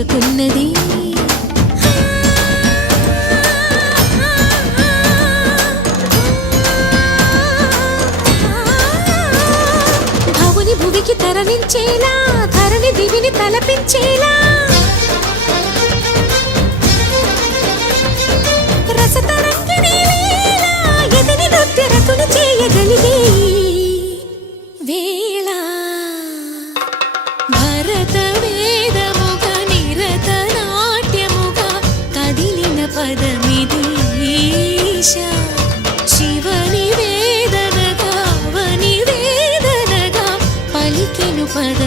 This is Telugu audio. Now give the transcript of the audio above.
చేరుతున్నది భవుని భువికి తరలించేలా ధరణి దివిని తలపించేలా రసతరంగిణి లీలా ఎదిని నృత్యరతులు చేయగలిగే వేళ భరత వేదముగా నిరత నాట్యముగా కదిలిన పదమిది ఈశా శివని వేదనగా వని వేదనగా పలికెను పద